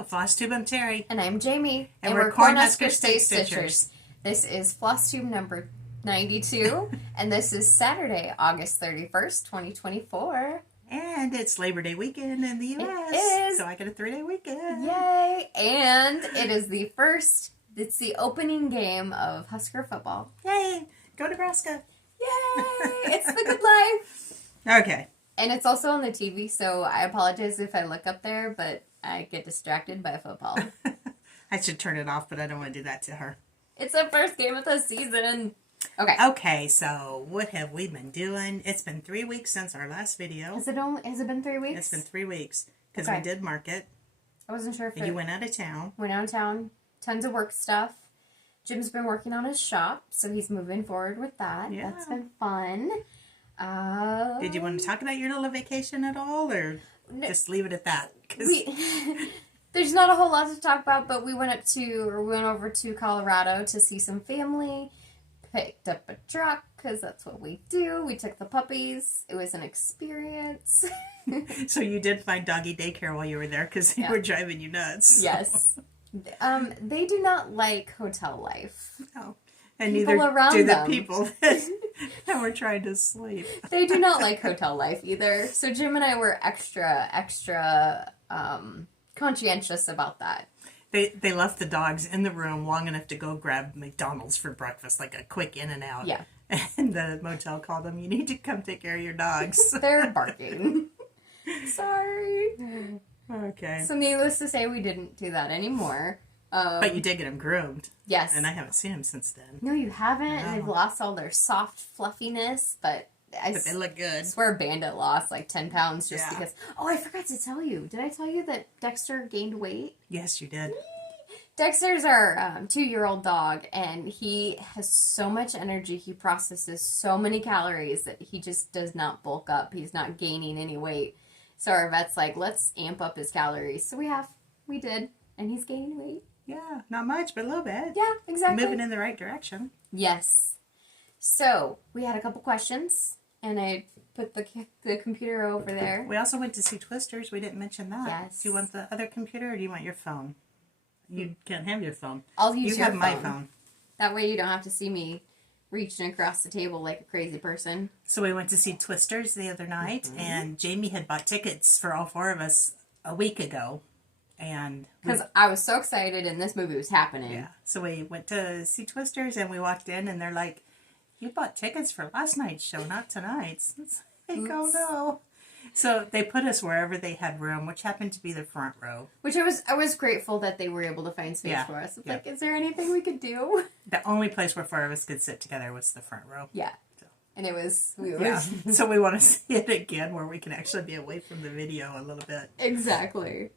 Hello, Flosstube. I'm Terry. And I'm Jamie. And we're Cornhusker State Stitchers. This is Flosstube number 92. And this is Saturday, August 31st, 2024. And it's Labor Day weekend in the U.S. It is. So I get a 3-day weekend. Yay! And it is it's the opening game of Husker football. Yay! Go Nebraska. Yay! It's the good life. Okay. And it's also on the TV, so I apologize if I look up there, but I get distracted by football. I should turn it off, but I don't want to do that to her. It's the first game of the season. Okay. Okay, so what have we been doing? It's been 3 weeks since our last video. Has it been 3 weeks? It's been 3 weeks, because Okay. we did market. I wasn't sure if You went out of town. Went out of town. Tons of work stuff. Jim's been working on his shop, so he's moving forward with that. Yeah. That's been fun. Did you want to talk about your little vacation at all, or just leave it at that? There's not a whole lot to talk about, but we went over to Colorado to see some family. Picked up a truck, because that's what we do. We took the puppies. It was an experience. So you did find doggy daycare while you were there, because they were driving you nuts. Yes. They do not like hotel life. No. And People neither around do the them. people that were trying to sleep. They do not like hotel life either. So Jim and I were extra conscientious about that. They left the dogs in the room long enough to go grab McDonald's for breakfast, like a quick in and out. Yeah. And the motel called them, you need to come take care of your dogs. They're barking. Sorry. Okay. So needless to say, we didn't do that anymore. But you did get them groomed. Yes. And I haven't seen them since then. No, you haven't. No. And they've lost all their soft fluffiness, but But they look good. I swear Bandit lost like 10 pounds just Yeah. because... Oh, I forgot to tell you. Did I tell you that Dexter gained weight? Yes, you did. Dexter's our 2-year-old dog, and he has so much energy. He processes so many calories that he just does not bulk up. He's not gaining any weight. So our vet's like, let's amp up his calories. So we did, and he's gaining weight. Yeah, not much, but a little bit. Yeah, exactly. Moving in the right direction. Yes. So we had a couple questions, and I put the computer over there. We also went to see Twisters. We didn't mention that. Yes. Do you want the other computer, or do you want your phone? You can't have your phone. I'll use You your have my phone. That way you don't have to see me reaching across the table like a crazy person. So we went to see Twisters the other night, and Jamie had bought tickets for all 4 of us a week ago. And because I was so excited and this movie was happening. Yeah. So we went to see Twisters, and we walked in, and they're like, you bought tickets for last night's show, not tonight's. It's like, oh no. So they put us wherever they had room, which happened to be the front row. Which I was grateful that they were able to find space for us. It's like, is there anything we could do? The only place where 4 of us could sit together was the front row. Yeah. So. And it was... So we want to see it again where we can actually be away from the video a little bit. Exactly.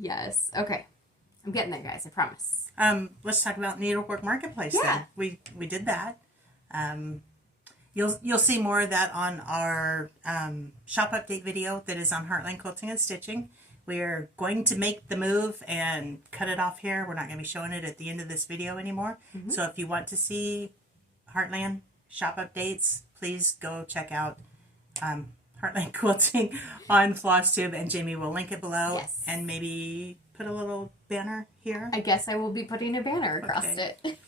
Yes. Okay. I'm getting there, guys. I promise. Let's talk about Needlework Marketplace then. We did that. You'll see more of that on our shop update video that is on Heartland Quilting and Stitching. We're going to make the move and cut it off here. We're not going to be showing it at the end of this video anymore. Mm-hmm. So if you want to see Heartland shop updates, please go check out Heartland Quilting on Flosstube, and Jamie will link it below. Yes. And maybe put a little banner here. I guess I will be putting a banner across it.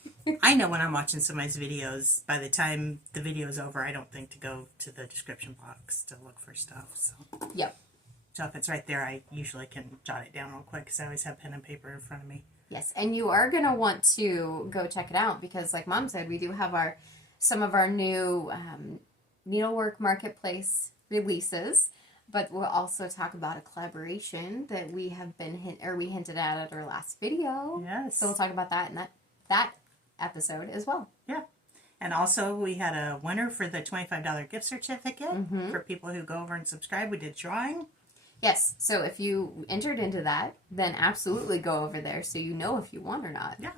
I know when I'm watching somebody's videos, by the time the video is over, I don't think to go to the description box to look for stuff. So. Yep. So if it's right there, I usually can jot it down real quick because I always have pen and paper in front of me. Yes, and you are going to want to go check it out because, like Mom said, we do have some of our new Needlework Marketplace releases, but we'll also talk about a collaboration that we have we hinted at our last video. Yes. So we'll talk about that in that episode as well. Yeah. And also, we had a winner for the $25 gift certificate for people who go over and subscribe. We did drawing. Yes. So if you entered into that, then absolutely go over there so you know if you won or not. Yeah.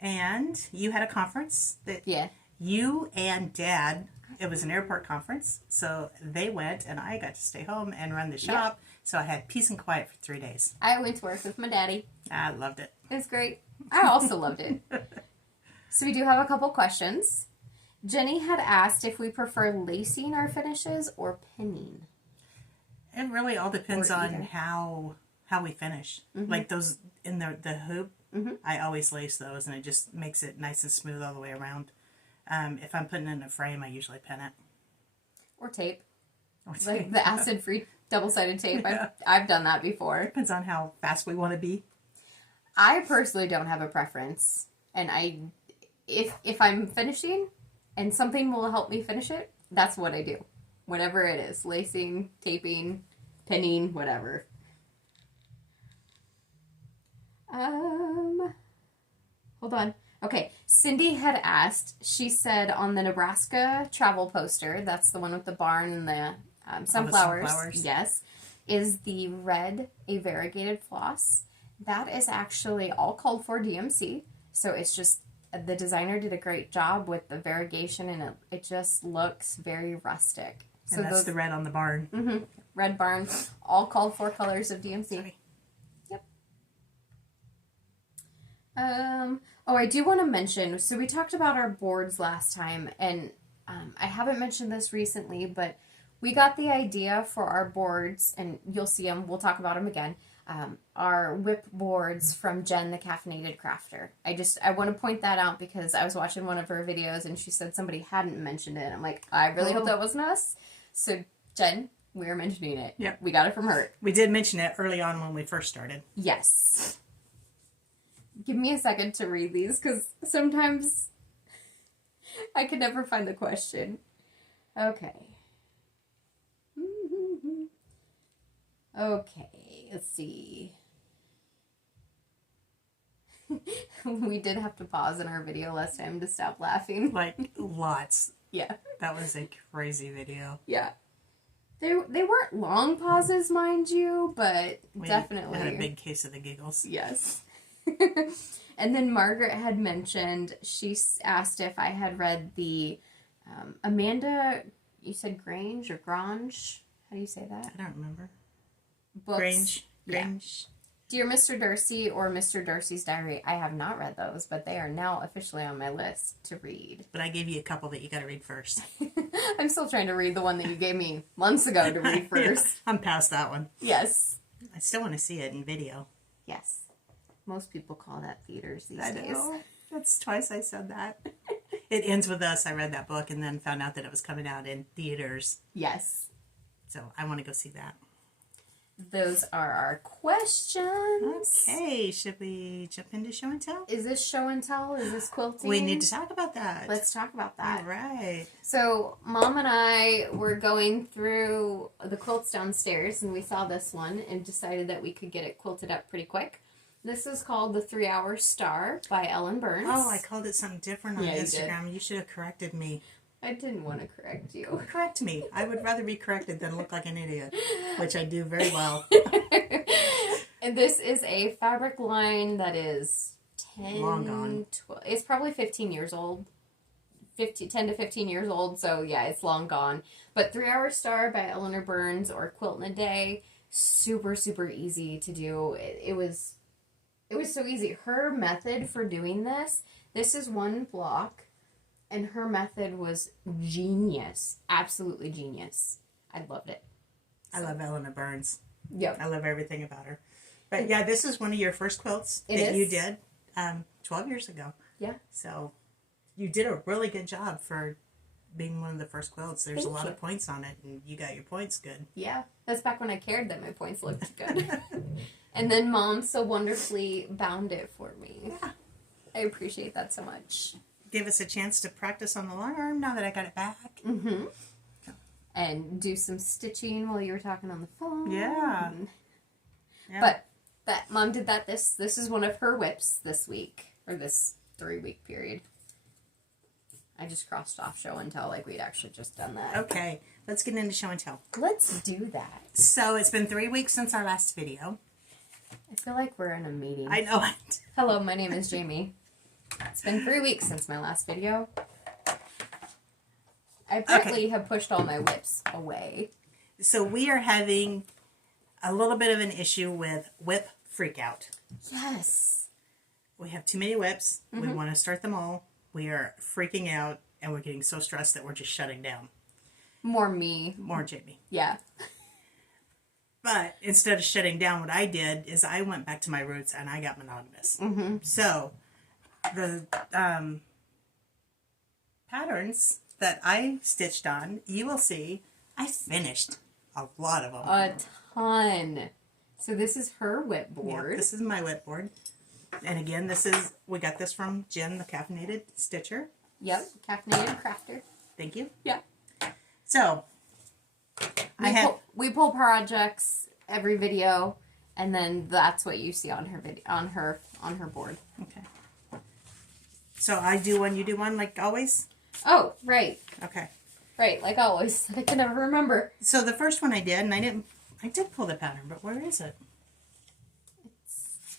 And you had a conference that Yeah. you and Dad, it was an airport conference, so they went and I got to stay home and run the shop. Yeah. So I had peace and quiet for 3 days. I went to work with my daddy. I loved it. It was great. I also loved it. So we do have a couple questions. Jenny had asked if we prefer lacing our finishes or pinning. It really all depends on how how we finish. Like those in the hoop, I always lace those, and it just makes it nice and smooth all the way around. If I'm putting it in a frame, I usually pin it. Or tape. Or Like the acid-free double-sided tape. Yeah. I've done that before. Depends on how fast we want to be. I personally don't have a preference. And if I'm finishing and something will help me finish it, that's what I do. Whatever it is. Lacing, taping, pinning, whatever. Hold on. Okay, Cindy had asked, she said on the Nebraska travel poster, that's the one with the barn and the sunflowers. Yes. Is the red a variegated floss? That is actually all called for DMC. So it's just, the designer did a great job with the variegation, and it just looks very rustic. So and that's the red on the barn. Mm-hmm. Red barn, all called for colors of DMC. Sorry. Yep. Oh, I do want to mention, so we talked about our boards last time, and I haven't mentioned this recently, but we got the idea for our boards, and you'll see them, we'll talk about them again, our WIP boards from Jen, the Caffeinated Crafter. I want to point that out because I was watching one of her videos, and she said somebody hadn't mentioned it. I'm like, I really hope that wasn't us. So, Jen, we are mentioning it. Yep. We got it from her. We did mention it early on when we first started. Yes. Give me a second to read these, because sometimes I can never find the question. Okay. Okay, let's see. We did have to pause in our video last time to stop laughing. Like, lots. Yeah. That was a crazy video. Yeah. They weren't long pauses, mind you, but we definitely had a big case of the giggles. Yes. And then Margaret had mentioned, she asked if I had read the Amanda, you said Grange or Grange? How do you say that? I don't remember. Books. Grange. Yeah. Dear Mr. Darcy or Mr. Darcy's Diary. I have not read those, but they are now officially on my list to read. But I gave you a couple that you got to read first. I'm still trying to read the one that you gave me months ago to read first. Yeah, I'm past that one. Yes. I still want to see it in video. Yes. Most people call that theaters these days. I know. That's twice I said that. It ends with us. I read that book and then found out that it was coming out in theaters. Yes. So I want to go see that. Those are our questions. Okay, should we jump into show and tell? Is this show and tell? Is this quilting? We need to talk about that. Let's talk about that. All right. So, Mom and I were going through the quilts downstairs, and we saw this one and decided that we could get it quilted up pretty quick. This is called the 3-Hour Star by Ellen Burns. Oh, I called it something different on Instagram. You should have corrected me. I didn't want to correct you. Correct me. I would rather be corrected than look like an idiot, which I do very well. And this is a fabric line that is 10... Long gone. 12, it's probably 15 years old. 10 to 15 years old, so yeah, it's long gone. But 3-Hour Star by Eleanor Burns or Quilt in a Day, super, super easy to do. It was so easy. Her method for doing this is one block. And her method was genius. Absolutely genius. I loved it. I love Eleanor Burns. Yep. I love everything about her. But yeah, this is one of your first quilts you did 12 years ago. Yeah. So you did a really good job for being one of the first quilts. There's a lot of points on it, and you got your points good. Yeah. That's back when I cared that my points looked good. And then Mom so wonderfully bound it for me. Yeah. I appreciate that so much. Give us a chance to practice on the long arm now that I got it back. Mm-hmm. And do some stitching while you were talking on the phone. Yeah. But that Mom did that. This is one of her WIPs this week, or this 3-week period. I just crossed off show and tell like we'd actually just done that. Okay, let's get into show and tell. Let's do that. So it's been 3 weeks since our last video. I feel like we're in a meeting. I know it. Hello, my name is Jamie. It's been 3 weeks since my last video. I apparently have pushed all my WIPs away. So we are having a little bit of an issue with WIP Freakout. Yes. We have too many WIPs. We want to start them all. We are freaking out, and we're getting so stressed that we're just shutting down. More me. More Jamie. Yeah. But instead of shutting down, what I did is I went back to my roots and I got monogamous. Mm-hmm. So the patterns that I stitched on, you will see I finished a lot of them. A ton. So this is her WIP board. Yeah, this is my WIP board. And again, we got this from Jen, the Caffeinated Stitcher. Yep, Caffeinated Crafter. Thank you. Yeah. So, we pull projects every video, and then that's what you see on her video, on her board. Okay. So I do one, you do one, like always? Oh, right. Okay. Right, like always. I can never remember. So the first one I did, and I did pull the pattern, but where is it?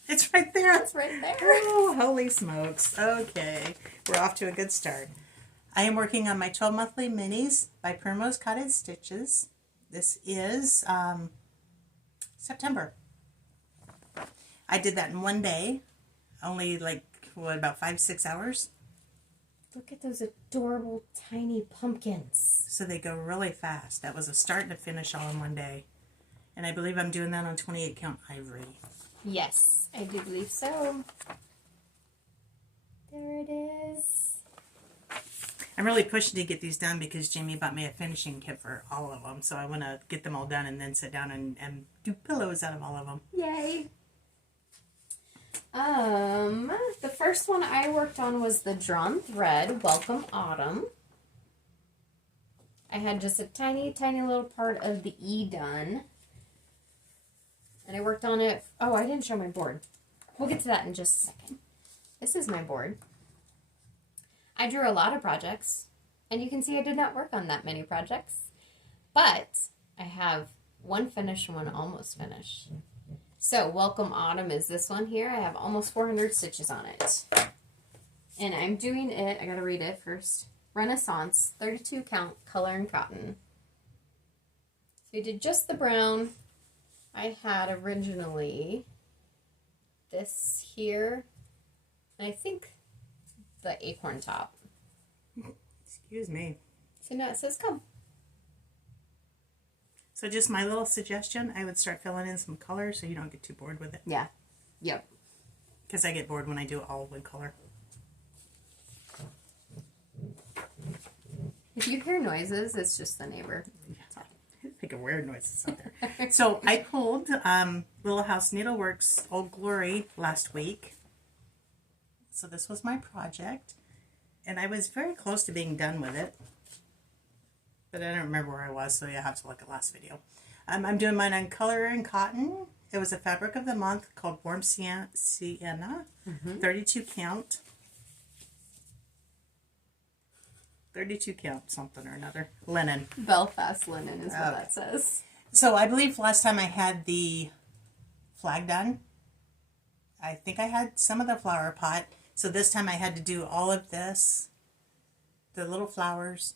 It's right there. It's right there. Oh, holy smokes. Okay. We're off to a good start. I am working on my 12 monthly minis by Primrose Cottage Stitches. This is September. I did that in one day. Only about 5-6 hours. Look at those adorable tiny pumpkins. So they go really fast. That was a start and a finish all in one day. And I believe I'm doing that on 28 count ivory. Yes, I do believe so. There it is. I'm really pushing to get these done because Jamie bought me a finishing kit for all of them. So I want to get them all done and then sit down and do pillows out of all of them. Yay. The first one I worked on was the Drawn Thread, Welcome Autumn. I had just a tiny, tiny little part of the E done. And I worked on it. Oh, I didn't show my board. We'll get to that in just a second. This is my board. I drew a lot of projects, and you can see I did not work on that many projects, but I have one finished and one almost finished. So, Welcome Autumn is this one here. I have almost 400 stitches on it. And I'm doing it, I gotta read it first. Renaissance, 32 count, color and cotton. So I did just the brown. I had originally this here, and I think the acorn top. Excuse me. So now it says come. So just my little suggestion, I would start filling in some color so you don't get too bored with it. Yeah. Yep. Because I get bored when I do it all with color. If you hear noises, it's just the neighbor. Making weird noises out there. So I pulled Little House Needleworks Old Glory last week. So this was my project. And I was very close to being done with it. But I don't remember where I was, so you have to look at last video. I'm doing mine on color and cotton. It was a fabric of the month called Warm Sienna. 32 count. 32 count something or another. Linen. Belfast linen is what that says. So I believe last time I had the flag done. I think I had some of the flower pot. So this time I had to do all of this. The little flowers.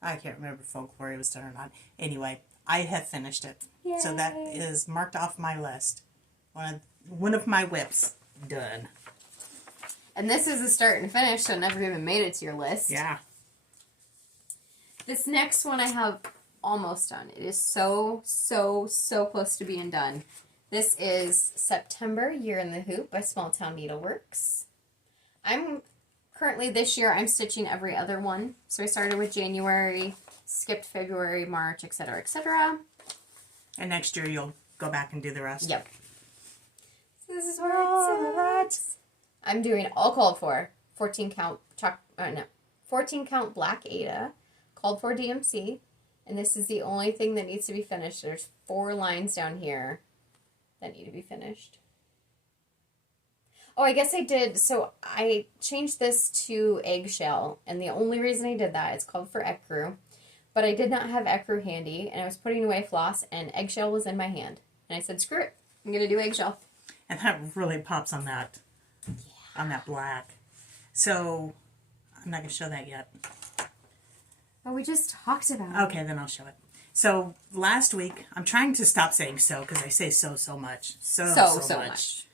I can't remember if Folklore was done or not. Anyway, I have finished it. Yay. So that is marked off my list. One of my WIPs done. And this is a start and finish, so it never even made it to your list. Yeah. This next one I have almost done. It is so, so, so close to being done. This is September, Year in the Hoop by Small Town Needleworks. Currently this year I'm stitching every other one. So I started with January, skipped February, March, etc., etc. And next year you'll go back and do the rest. Yep. So this is where it's at. I'm doing all called for. 14 count 14 count Black Ada. Called for DMC, and this is the only thing that needs to be finished. There's 4 lines down here that need to be finished. Oh, I guess I did. So I changed this to eggshell, and the only reason I did that, it's called for ecru, but I did not have ecru handy, and I was putting away floss, and eggshell was in my hand. And I said, screw it, I'm going to do eggshell. And that really pops on that, on that black. So I'm not going to show that yet. But we just talked about it. Okay, then I'll show it. So last week, I'm trying to stop saying so because I say so much. So much.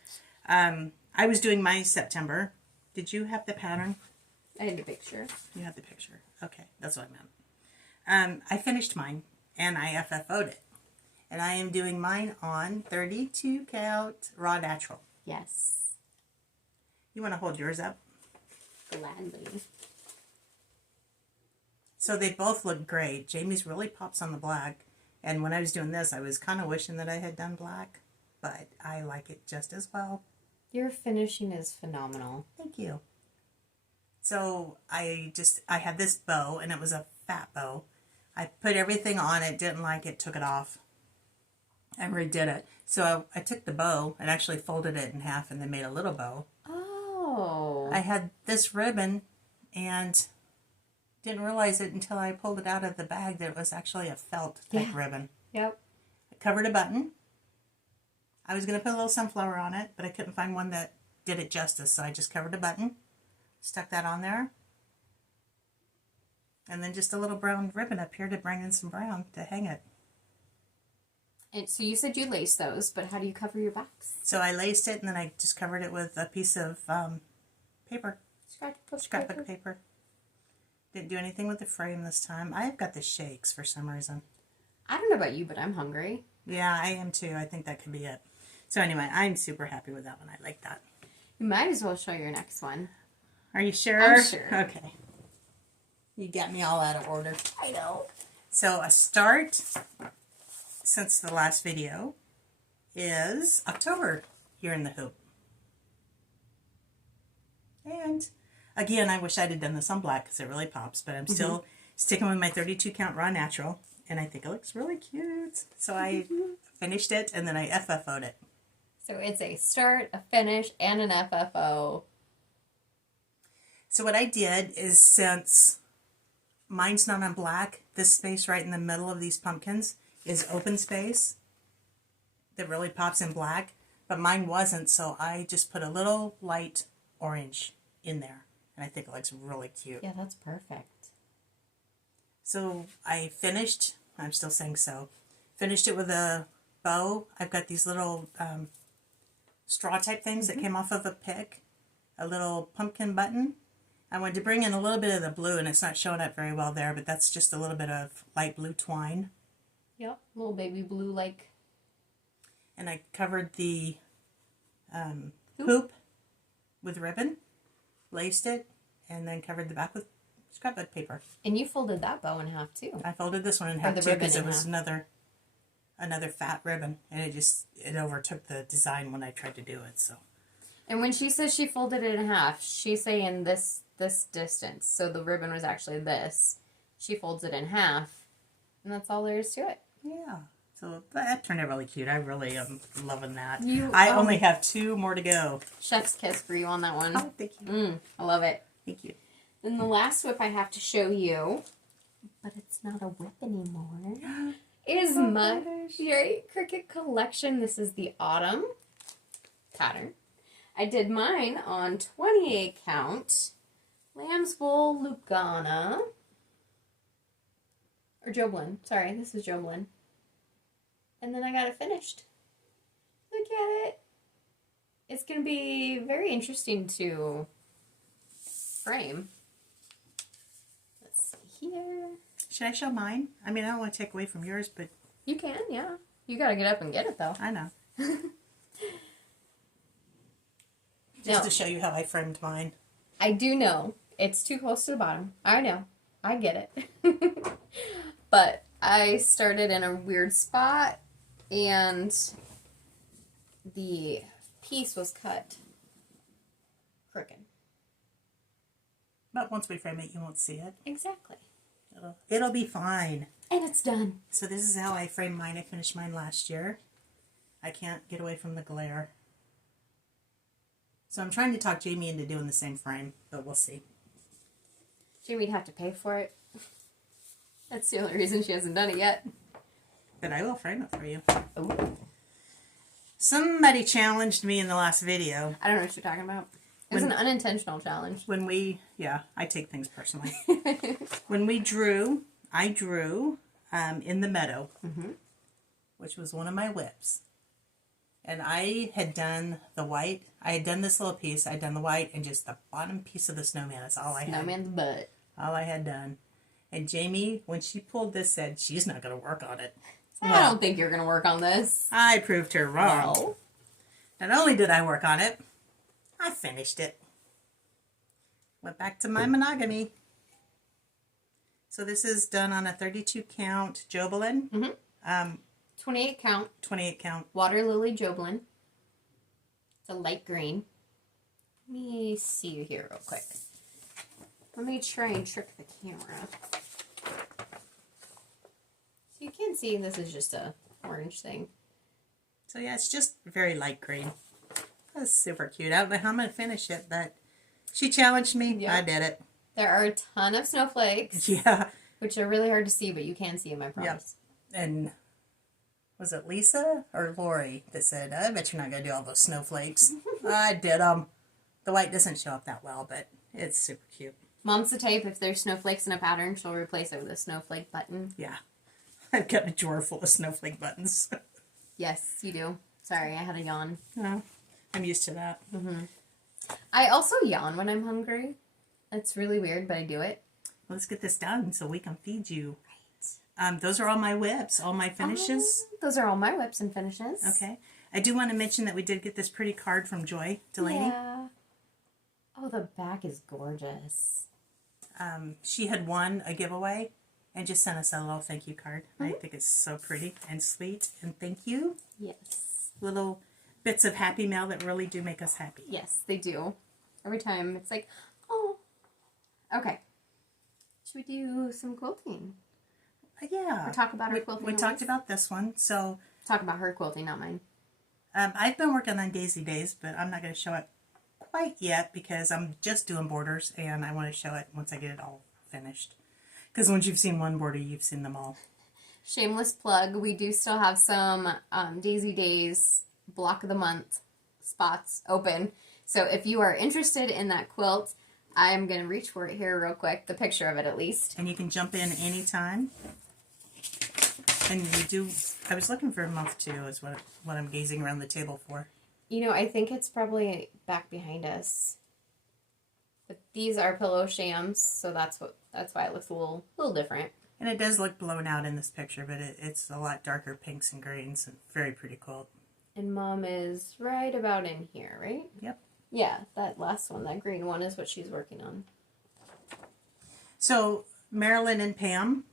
I was doing my September. Did you have the pattern? I had a picture. You had the picture. Okay, that's what I meant. I finished mine and I FFO'd it. And I am doing mine on 32 count raw natural. Yes. You want to hold yours up? Gladly. So they both look great. Jamie's really pops on the black. And when I was doing this, I was kind of wishing that I had done black. But I like it just as well. Your finishing is phenomenal. Thank you. So I had this bow, and it was a fat bow. I put everything on it, didn't like it, took it off. I redid it. So I took the bow and actually folded it in half and then made a little bow. Oh. I had this ribbon and didn't realize it until I pulled it out of the bag that it was actually a felt type ribbon. Yep. I covered a button. I was going to put a little sunflower on it, but I couldn't find one that did it justice, so I just covered a button, stuck that on there, and then just a little brown ribbon up here to bring in some brown to hang it. And so you said you lace those, but how do you cover your backs? So I laced it, and then I just covered it with a piece of paper, scrapbook paper. Didn't do anything with the frame this time. I've got the shakes for some reason. I don't know about you, but I'm hungry. Yeah, I am too. I think that could be it. So anyway, I'm super happy with that one. I like that. You might as well show your next one. Are you sure? I'm sure. Okay. You got me all out of order. I know. So a start since the last video is October here in the hoop. And again, I wish I'd have done this on black because it really pops, but I'm still sticking with my 32 count raw natural, and I think it looks really cute. So I finished it, and then I FFO'd it. So it's a start, a finish, and an FFO. So what I did is, since mine's not on black, this space right in the middle of these pumpkins is open space that really pops in black, but mine wasn't, so I just put a little light orange in there, and I think it looks really cute. Yeah, that's perfect. So I finished, I'm still saying so, finished it with a bow. I've got these little straw type things that came off of a pick, a little pumpkin button. I wanted to bring in a little bit of the blue, and it's not showing up very well there, but that's just a little bit of light blue twine. Yep, little baby blue like. And I covered the hoop with ribbon, laced it, and then covered the back with scrapbook paper. And you folded that bow in half too. I folded this one in half too because it was another fat ribbon, and it overtook the design when I tried to do it. So. And when she says she folded it in half, she's saying this distance. So the ribbon was actually this. She folds it in half, and that's all there is to it. Yeah. So that turned out really cute. I really am loving that. I only have 2 more to go. Chef's kiss for you on that one. Oh, thank you. I love it. Thank you. Then the last whip I have to show you, but it's not a whip anymore, is my Cricut collection. This is the autumn pattern. I did mine on 28 count lamb's wool Lugana. Or Joblin. Sorry, this is Joblin. And then I got it finished. Look at it. It's going to be very interesting to frame. Let's see here. Should I show mine? I mean, I don't want to take away from yours, but... You can, yeah. You got to get up and get it, though. I know. Just to show you how I framed mine. I do know. It's too close to the bottom. I know. I get it. But I started in a weird spot, and the piece was cut crooked. But once we frame it, you won't see it. Exactly. It'll be fine. And it's done. So this is how I framed mine. I finished mine last year. I can't get away from the glare. So I'm trying to talk Jamie into doing the same frame, but we'll see. Jamie'd have to pay for it. That's the only reason she hasn't done it yet. But I will frame it for you. Oh. Somebody challenged me in the last video. I don't know what you're talking about. It was an unintentional challenge. I take things personally. When I drew in the meadow, which was one of my whips. And I had done the white. I had done this little piece. I had done the white and just the bottom piece of the snowman. That's all I had. Snowman's butt. All I had done. And Jamie, when she pulled this, said she's not going to work on it. I don't think you're going to work on this. I proved her wrong. Well. Not only did I work on it, I finished it. Went back to my monogamy. So this is done on a 32 count Jobelin. Mm-hmm. 28 count. 28 count. Water Lily Jobelin. It's a light green. Let me see you here real quick. Let me try and trick the camera. So you can see this is just a orange thing. So yeah, it's just very light green. That's super cute. I don't know how I'm going to finish it, but she challenged me. Yep. I did it. There are a ton of snowflakes. Yeah. Which are really hard to see, but you can see them, I promise. Yep. And was it Lisa or Lori that said, I bet you're not going to do all those snowflakes. I did them. The white doesn't show up that well, but it's super cute. Mom's the type, if there's snowflakes in a pattern, she'll replace it with a snowflake button. Yeah. I've got a drawer full of snowflake buttons. Yes, you do. Sorry, I had a yawn. Oh, I'm used to that. Mm-hmm. I also yawn when I'm hungry. It's really weird, but I do it. Well, let's get this done so we can feed you. Right. Those are all my WIPs, all my finishes. Those are all my WIPs and finishes. Okay. I do want to mention that we did get this pretty card from Joy Delaney. Yeah. Oh, the back is gorgeous. She had won a giveaway and just sent us a little thank you card. Mm-hmm. I think it's so pretty and sweet. And thank you. Yes. Little bits of happy mail that really do make us happy. Yes, they do. Every time it's like, oh. Okay. Should we do some quilting? Yeah. Or talk about her quilting? We talked about this one, so... Talk about her quilting, not mine. I've been working on Daisy Days, but I'm not going to show it quite yet because I'm just doing borders, and I want to show it once I get it all finished. Because once you've seen one border, you've seen them all. Shameless plug, we do still have some Daisy Days block of the month spots open. So if you are interested in that quilt, I'm going to reach for it here real quick, the picture of it at least. And you can jump in anytime. And you do, I was looking for a month too, is what I'm gazing around the table for. You know, I think it's probably back behind us. But these are pillow shams, so that's why it looks a little different. And it does look blown out in this picture, but it's a lot darker pinks and greens, and very pretty quilt. And Mom is right about in here, right? Yep. Yeah, that last one, that green one, is what she's working on. So Marilyn and Pam,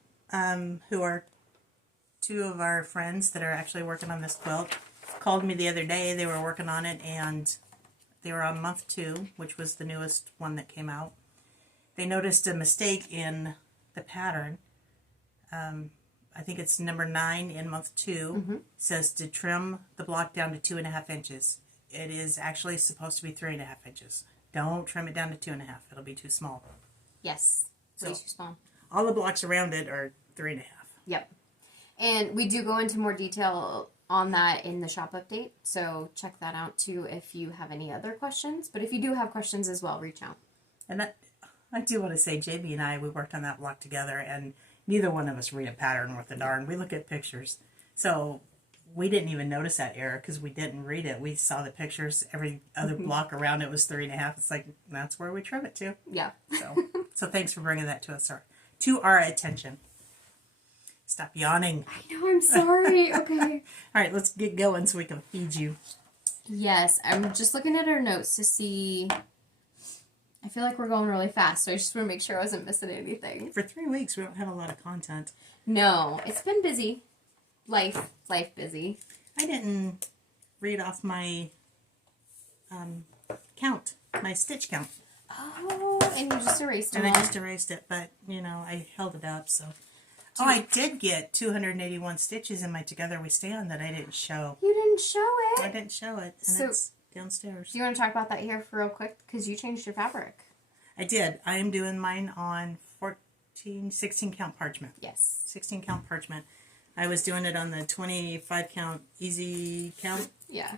who are two of our friends that are actually working on this quilt, called me the other day. They were working on it, and they were on month 2, which was the newest one that came out. They noticed a mistake in the pattern. I think it's number 9 in month 2. Mm-hmm. It says to trim the block down to 2.5 inches. It is actually supposed to be 3.5 inches. Don't trim it down to 2.5. It'll be too small. Yes, way too small. All the blocks around it are 3.5. Yep. And we do go into more detail on that in the shop update, so check that out too if you have any other questions. But if you do have questions as well, reach out. And I do want to say, Jamie and I, we worked on that block together, and neither one of us read a pattern worth a darn. We look at pictures. So we didn't even notice that error because we didn't read it. We saw the pictures. Every other block around it was 3.5. It's like, that's where we trim it to. Yeah. So thanks for bringing that to our attention. Stop yawning. I know, I'm sorry. Okay. All right, let's get going so we can feed you. Yes, I'm just looking at our notes to see. I feel like we're going really fast, so I just want to make sure I wasn't missing anything. For 3 weeks, we don't have a lot of content. No, it's been busy. Life busy. I didn't read off my count, my stitch count. Oh, and you just erased it. And I just erased it, but, I held it up, so. Oh, I did get 281 stitches in my Together We Stand that I didn't show. You didn't show it? I didn't show it, and it's downstairs. Do you want to talk about that here for real quick? Because you changed your fabric. I did. I am doing mine on 16 count parchment. Yes. 16 count parchment. I was doing it on the 25 count easy count. Yeah.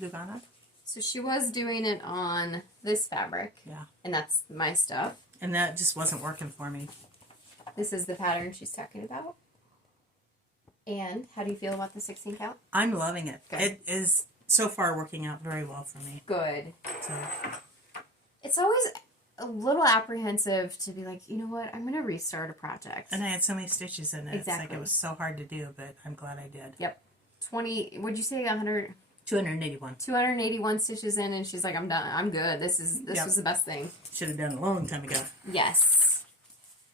Lugana. So she was doing it on this fabric. Yeah. And that's my stuff. And that just wasn't working for me. This is the pattern she's talking about. And how do you feel about the 16 count? I'm loving it. Good. It is so far working out very well for me. Good. So It's always, a little apprehensive to be like, you know what, I'm going to restart a project. And I had so many stitches in it. Exactly. It's like it was so hard to do, but I'm glad I did. Yep. 20, would you say 100? 281. 281 stitches in, and she's like, I'm done. I'm good. This was the best thing. Should have done it a long time ago. Yes.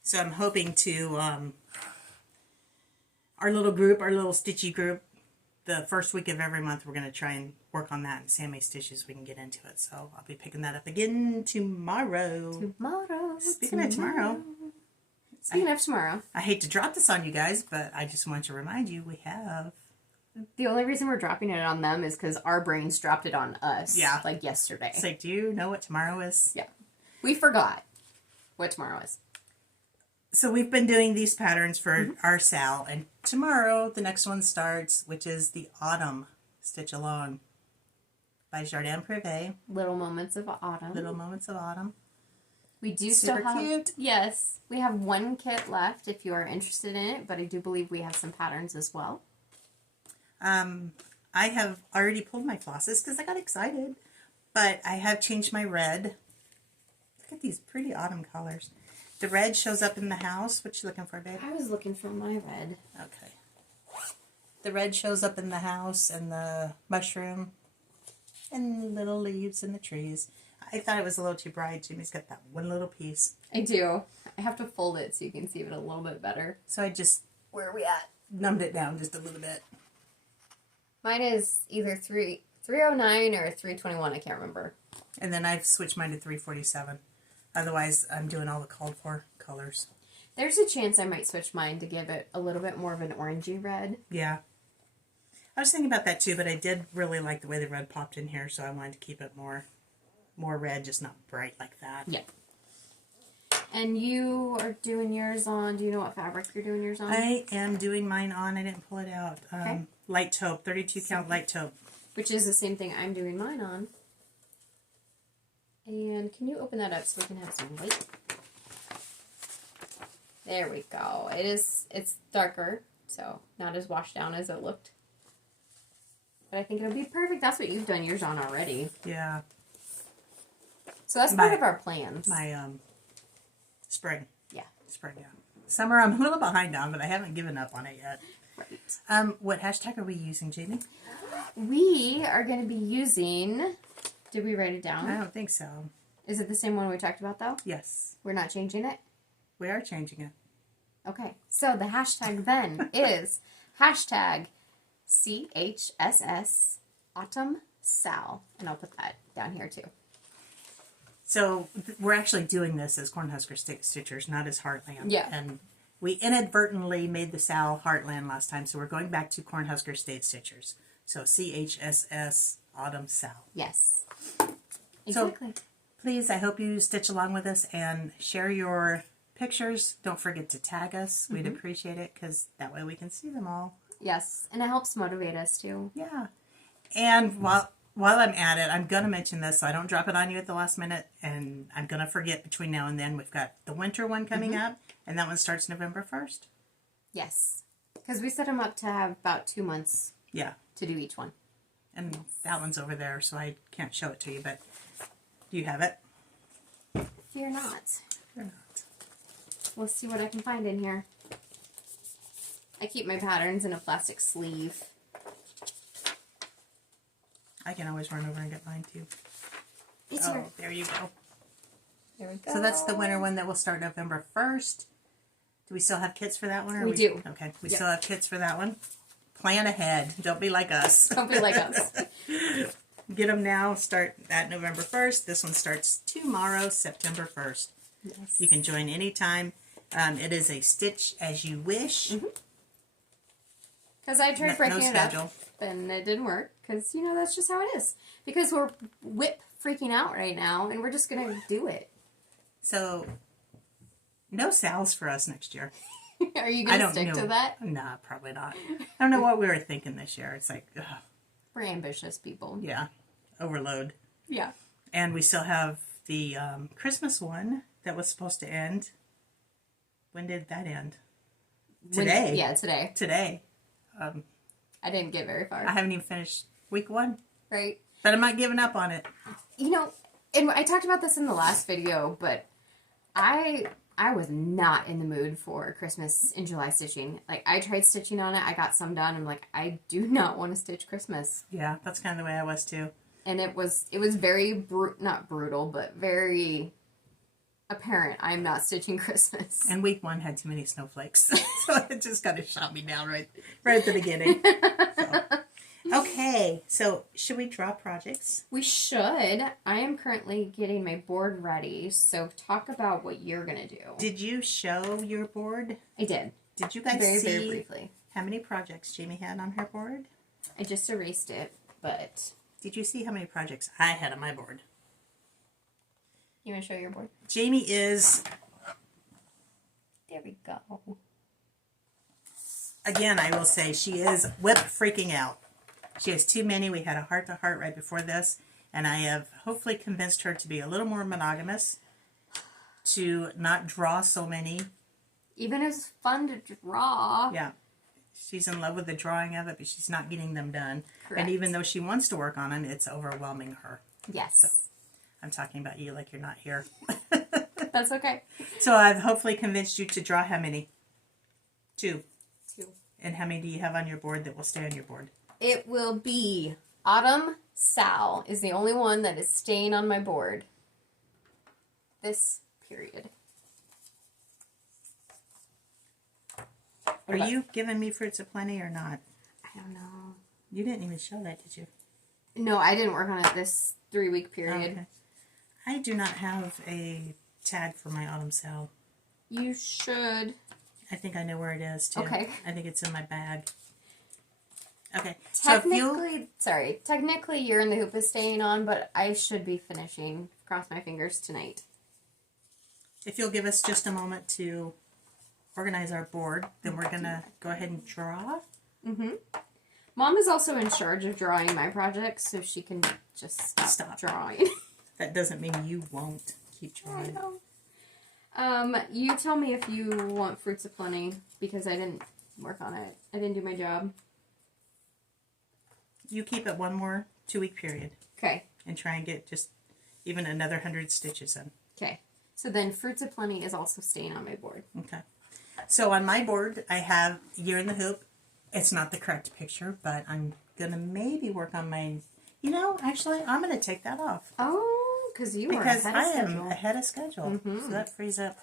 So I'm hoping to, our little group, our little stitchy group, the first week of every month, we're going to try and work on that and see how many stitches we can get into it. So I'll be picking that up again tomorrow. Speaking of tomorrow. Speaking of tomorrow. I hate to drop this on you guys, but I just want to remind you we have... The only reason we're dropping it on them is because our brains dropped it on us. Yeah. Like yesterday. It's like, do you know what tomorrow is? Yeah. We forgot what tomorrow is. So we've been doing these patterns for our Sal, and tomorrow the next one starts, which is the Autumn Stitch Along by Jardin Privé. Little Moments of Autumn. Little Moments of Autumn. We do Super still have... cute. Yes. We have one kit left if you are interested in it, but I do believe we have some patterns as well. I have already pulled my flosses because I got excited, but I have changed my red. Look at these pretty autumn colors. The red shows up in the house. What you looking for, babe? I was looking for my red. Okay. The red shows up in the house and the mushroom and the little leaves and the trees. I thought it was a little too bright. Jimmy's got that one little piece. I do. I have to fold it so you can see it a little bit better. So I just, where are we at? Numbed it down just a little bit. Mine is either 309 or 321. I can't remember. And then I've switched mine to 347. Otherwise, I'm doing all the called for colors. There's a chance I might switch mine to give it a little bit more of an orangey red. Yeah. I was thinking about that too, but I did really like the way the red popped in here, so I wanted to keep it more red, just not bright like that. Yeah. And you are doing yours on, do you know what fabric you're doing yours on? I am doing mine on, I didn't pull it out. Okay. Light taupe, 32 count light taupe. Which is the same thing I'm doing mine on. And can you open that up so we can have some light? There we go. It's darker, so not as washed down as it looked. But I think it'll be perfect. That's what you've done yours on already. Yeah. So that's part of our plans. My spring. Yeah. Spring, yeah. Summer I'm a little behind on, but I haven't given up on it yet. Right. What hashtag are we using, Jamie? We are going to be using... Did we write it down? I don't think so. Is it the same one we talked about, though? Yes. We're not changing it? We are changing it. Okay. So the hashtag then is hashtag CHSS Autumn Sal. And I'll put that down here, too. So we're actually doing this as Cornhusker Stitchers, not as Heartland. Yeah. And we inadvertently made the Sal Heartland last time, so we're going back to Cornhusker State Stitchers. So CHSS Autumn Sal. Yes. Exactly. So please, I hope you stitch along with us and share your pictures. Don't forget to tag us. We'd appreciate it because that way we can see them all. Yes. And it helps motivate us, too. Yeah. And while I'm at it, I'm going to mention this so I don't drop it on you at the last minute, and I'm going to forget between now and then. We've got the winter one coming up, and that one starts November 1st. Yes. Because we set them up to have about 2 months Yeah. to do each one. And that one's over there, so I can't show it to you, but do you have it? Fear not. Or not? We'll see what I can find in here. I keep my patterns in a plastic sleeve. I can always run over and get mine, too. It's here. There you go. There we go. So that's the winter one that will start November 1st. Do we still have kits for that one? Or We do. Okay, we Yep. still have kits for that one. Plan ahead. Don't be like us. Don't be like us. Get them now. Start that November 1st. This one starts tomorrow, September 1st. Yes. You can join anytime. It is a stitch as you wish. Because I tried breaking it schedule. up, and it didn't work. Because, you know, that's just how it is. Because we're WIP freaking out right now, and we're just going to do it. So, no Sal's for us next year. Are you going to stick to that? Nah, probably not. I don't know what we were thinking this year. It's like, ugh, We're ambitious people. yeah, overload. Yeah. And we still have the Christmas one that was supposed to end. When did that end? Today. Yeah, today. Today. I didn't get very far. I haven't even finished week 1. Right? But I'm not giving up on it. You know, and I talked about this in the last video, but I was not in the mood for Christmas in July stitching. Like, I tried stitching on it. I got some done. I'm like, I do not want to stitch Christmas. Yeah, that's kind of the way I was too. And it was very not brutal, but very apparent I'm not stitching Christmas. And week 1 had too many snowflakes. So it just kind of shot me down right at the beginning. So. Okay, so should we draw projects? We should. I am currently getting my board ready, so talk about what you're going to do. Did you show your board? I did. Did you guys very see briefly how many projects Jamie had on her board? I just erased it, but... Did you see how many projects I had on my board? You want to show your board? Jamie is... There we go. Again, I will say she is WIP freaking out. She has too many. We had a heart-to-heart right before this, and I have hopefully convinced her to be a little more monogamous, to not draw so many. Even if it's fun to draw. Yeah. She's in love with the drawing of it, but she's not getting them done. Correct. And even though she wants to work on them, it's overwhelming her. Yes. So, I'm talking about you like you're not here. That's okay. So I've hopefully convinced you to draw how many? 2. 2. And how many do you have on your board that will stay on your board? It will be Autumn Sal is the only one that is staying on my board. This period. Are you giving me Fruits of Plenty or not? I don't know. You didn't even show that, did you? No, I didn't work on it this 3-week period. Okay. I do not have a tag for my Autumn Sal. You should. I think I know where it is, too. Okay. I think it's in my bag. Okay. Technically you're in the hoop is staying on, but I should be finishing. Cross my fingers tonight. If you'll give us just a moment to organize our board, then we're going to go ahead and draw. Mm-hmm. Mom is also in charge of drawing my projects, so she can just stop drawing. That doesn't mean you won't keep drawing. I know. You tell me if you want Fruits of Plenty, because I didn't work on it. I didn't do my job. You keep it one more 2-week period. Okay. And try and get just even another 100 stitches in. Okay. So then Fruits of Plenty is also staying on my board. Okay. So on my board, I have Year in the Hoop. It's not the correct picture, but I'm going to maybe work on my... You know, actually, I'm going to take that off. Oh, because you were because ahead of schedule. I am ahead of schedule. Mm-hmm. So that frees up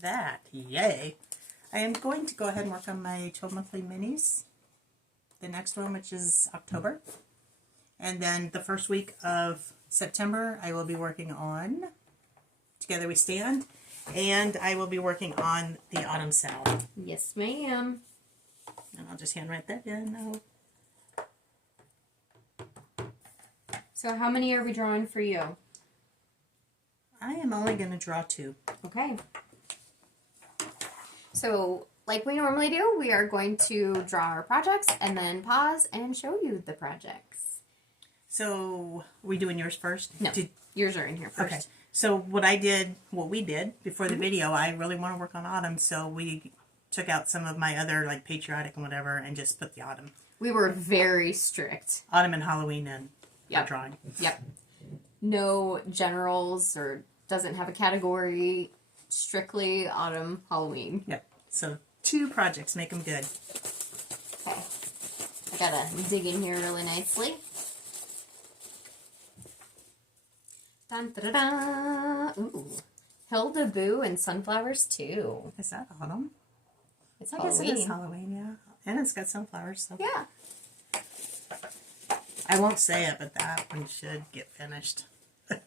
that. Yay. I am going to go ahead and work on my 12 monthly minis. The next one, which is October. And then the first week of September, I will be working on Together We Stand. And I will be working on the Autumn Sal. Yes, ma'am. And I'll just handwrite that in. Oh. So how many are we drawing for you? I am only going to draw 2. Okay. So, like we normally do, we are going to draw our projects and then pause and show you the projects. So, are we doing yours first? No, yours are in here first. Okay. So what we did before the video, I really want to work on Autumn, so we took out some of my other, like, patriotic and whatever, and just put the Autumn. We were very strict. Autumn and Halloween in our drawing. Yep. No generals or doesn't have a category. Strictly Autumn, Halloween. Yep. So 2 projects, make them good. Okay. I gotta dig in here really nicely. Dun, da, da, da. Ooh. Hilda Boo and Sunflowers too. Is that Autumn? It's I Halloween. guess it is Halloween, yeah. And it's got sunflowers, so. Yeah. I won't say it, but that one should get finished. I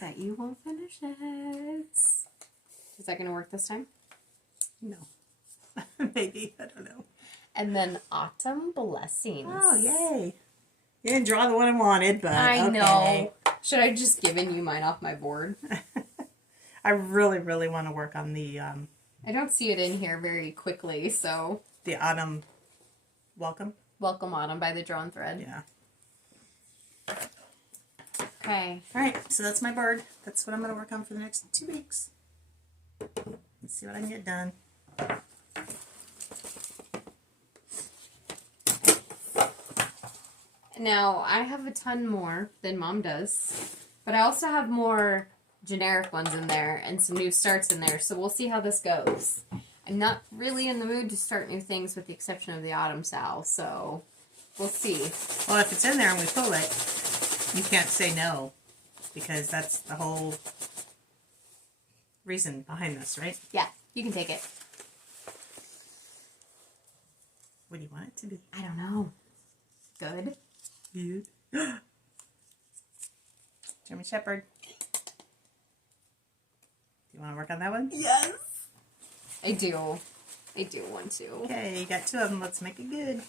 bet you won't finish it. Is that going to work this time? No. Maybe. I don't know. And then Autumn Blessings. Oh, yay. You didn't draw the one I wanted, but I okay. know. Should I just given you mine off my board? I really, really want to work on the I don't see it in here very quickly, so... the Autumn Welcome. Welcome Autumn by the Drawn Thread. Yeah. Okay. Alright, so that's my bird. That's what I'm going to work on for the next 2 weeks. Let's see what I can get done. Now, I have a ton more than Mom does. But I also have more generic ones in there and some new starts in there, so we'll see how this goes. I'm not really in the mood to start new things with the exception of the Autumn Sal, so we'll see. Well, if it's in there and we pull it, you can't say no, because that's the whole reason behind this, right? Yeah, you can take it. What do you want it to be? I don't know. Good. Good. German Shepherd. Do you want to work on that one? Yes. I do. I do want to. Okay, you got 2 of them. Let's make it good.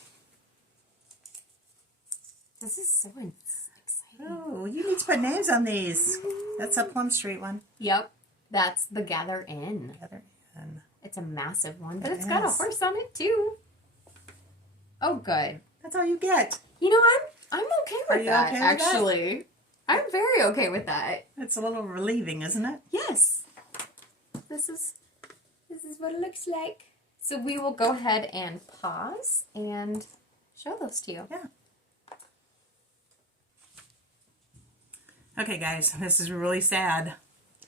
This is so exciting. Oh, you need to put names on these. That's a Plum Street one. Yep. That's the Gather In. Gather In. It's a massive one, but It it's got a is. horse on it too. Oh, good. That's all you get. You know, I'm okay Are with you that, okay with that? actually. I'm very okay with that. It's a little relieving, isn't it? Yes. This is what it looks like. So we will go ahead and pause and show those to you. Yeah. Okay, guys, this is really sad.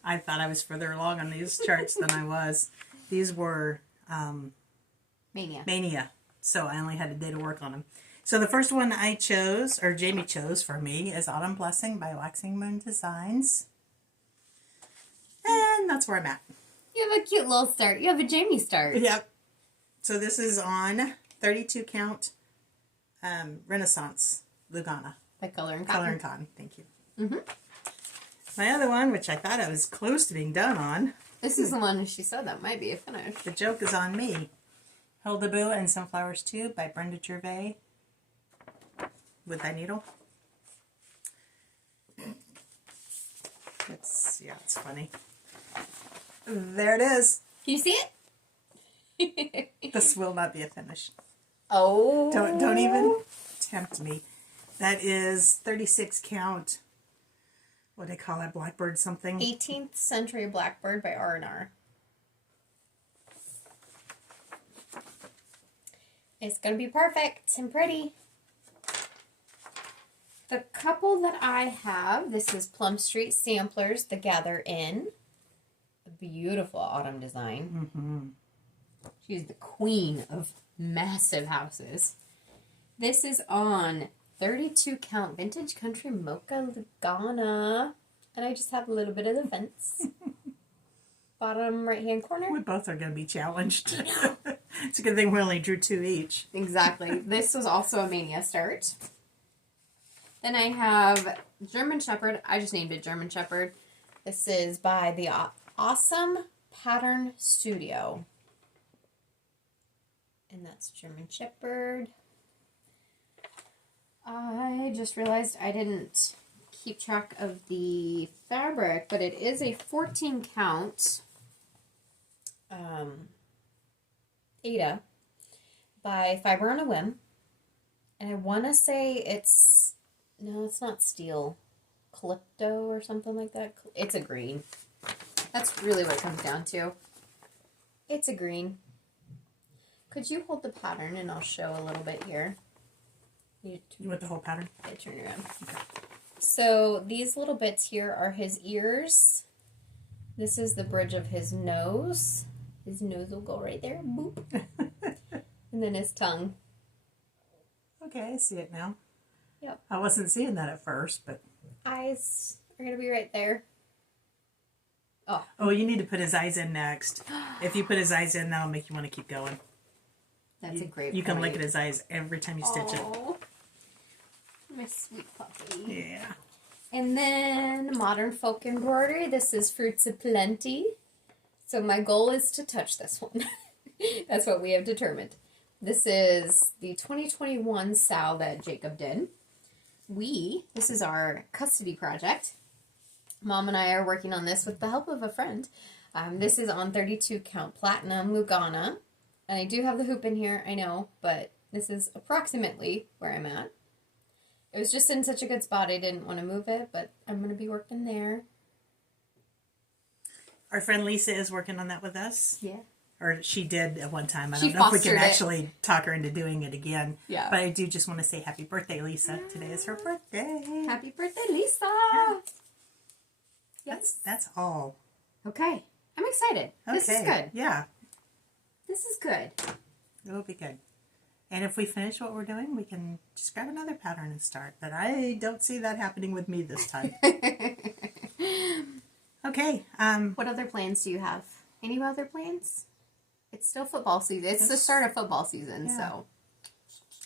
I thought I was further along on these charts than I was. These were Mania, so I only had a day to work on them. So the first one I chose, or Jamie chose for me, is Autumn Blessing by Waxing Moon Designs. And that's where I'm at. You have a cute little start. You have a Jamie start. Yep. So this is on 32 count Renaissance Lugana. The color and Color cotton. and Cotton. Thank you. My other one, which I thought I was close to being done on, This is the one she said that might be a finish. The Joke is on Me. Hilda and Sunflowers Too by Brenda Gervais. With that needle. It's funny. There it is. Can you see it? This will not be a finish. Oh. Don't even tempt me. That is 36 count. What do they call it? Blackbird something? 18th Century Blackbird by R&R. It's going to be perfect and pretty. The couple that I have, this is Plum Street Samplers, The Gather In. A beautiful autumn design. Mm-hmm. She's the queen of massive houses. This is on 32 count Vintage Country Mocha Lugana. And I just have a little bit of the fence. Bottom right hand corner. We both are going to be challenged. It's a good thing we only drew 2 each. Exactly. This was also a Mania start. Then I have German Shepherd. I just named it German Shepherd. This is by the Awesome Pattern Studio. And that's German Shepherd. I just realized I didn't keep track of the fabric, but it is a 14 count Ada by Fiber on a Whim. And I want to say it's, no, it's not steel. Calypto or something like that. It's a green. That's really what it comes down to. It's a green. Could you hold the pattern and I'll show a little bit here? You want the whole pattern? Yeah, turn around. Okay. So these little bits here are his ears. This is the bridge of his nose. His nose will go right there. Boop. And then his tongue. Okay, I see it now. Yep. I wasn't seeing that at first, but... Eyes are going to be right there. Oh, you need to put his eyes in next. If you put his eyes in, that'll make you want to keep going. That's a great You point. can look at his eyes every time you stitch it. Aw. My sweet puppy. Yeah. And then Modern Folk Embroidery. This is Fruits of Plenty. So my goal is to touch this one. That's what we have determined. This is the 2021 Sal that Jacob did. This is our custody project. Mom and I are working on this with the help of a friend. This is on 32 count Platinum Lugana. And I do have the hoop in here, I know, but this is approximately where I'm at. It was just in such a good spot, I didn't want to move it, but I'm going to be working there. Our friend Lisa is working on that with us. Yeah. Or she did at one time. I She don't know if we can fostered it. actually talk her into doing it again. Yeah. But I do just want to say happy birthday, Lisa. Today is her birthday. Happy birthday, Lisa! Yes. That's all. Okay. I'm excited. This is good. Yeah. This is good. It will be good. And if we finish what we're doing, we can just grab another pattern and start. But I don't see that happening with me this time. Okay. What other plans do you have? Any other plans? It's still football season. It's the start of football season, yeah. so.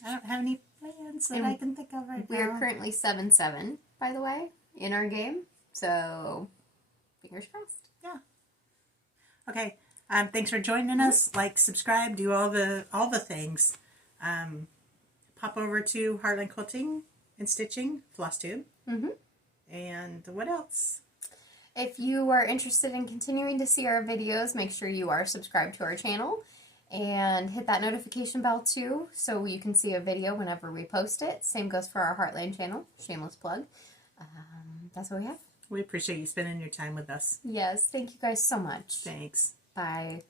I don't have any plans that I can think of right now. We are currently 7-7, by the way, in our game. So, fingers crossed. Yeah. Okay. Thanks for joining us. Like, subscribe, do all the things. Pop over to Heartland Quilting and Stitching, Flosstube. And what else? If you are interested in continuing to see our videos, make sure you are subscribed to our channel. And hit that notification bell too, so you can see a video whenever we post it. Same goes for our Heartland channel. Shameless plug. That's what we have. We appreciate you spending your time with us. Yes, thank you guys so much. Thanks. Bye.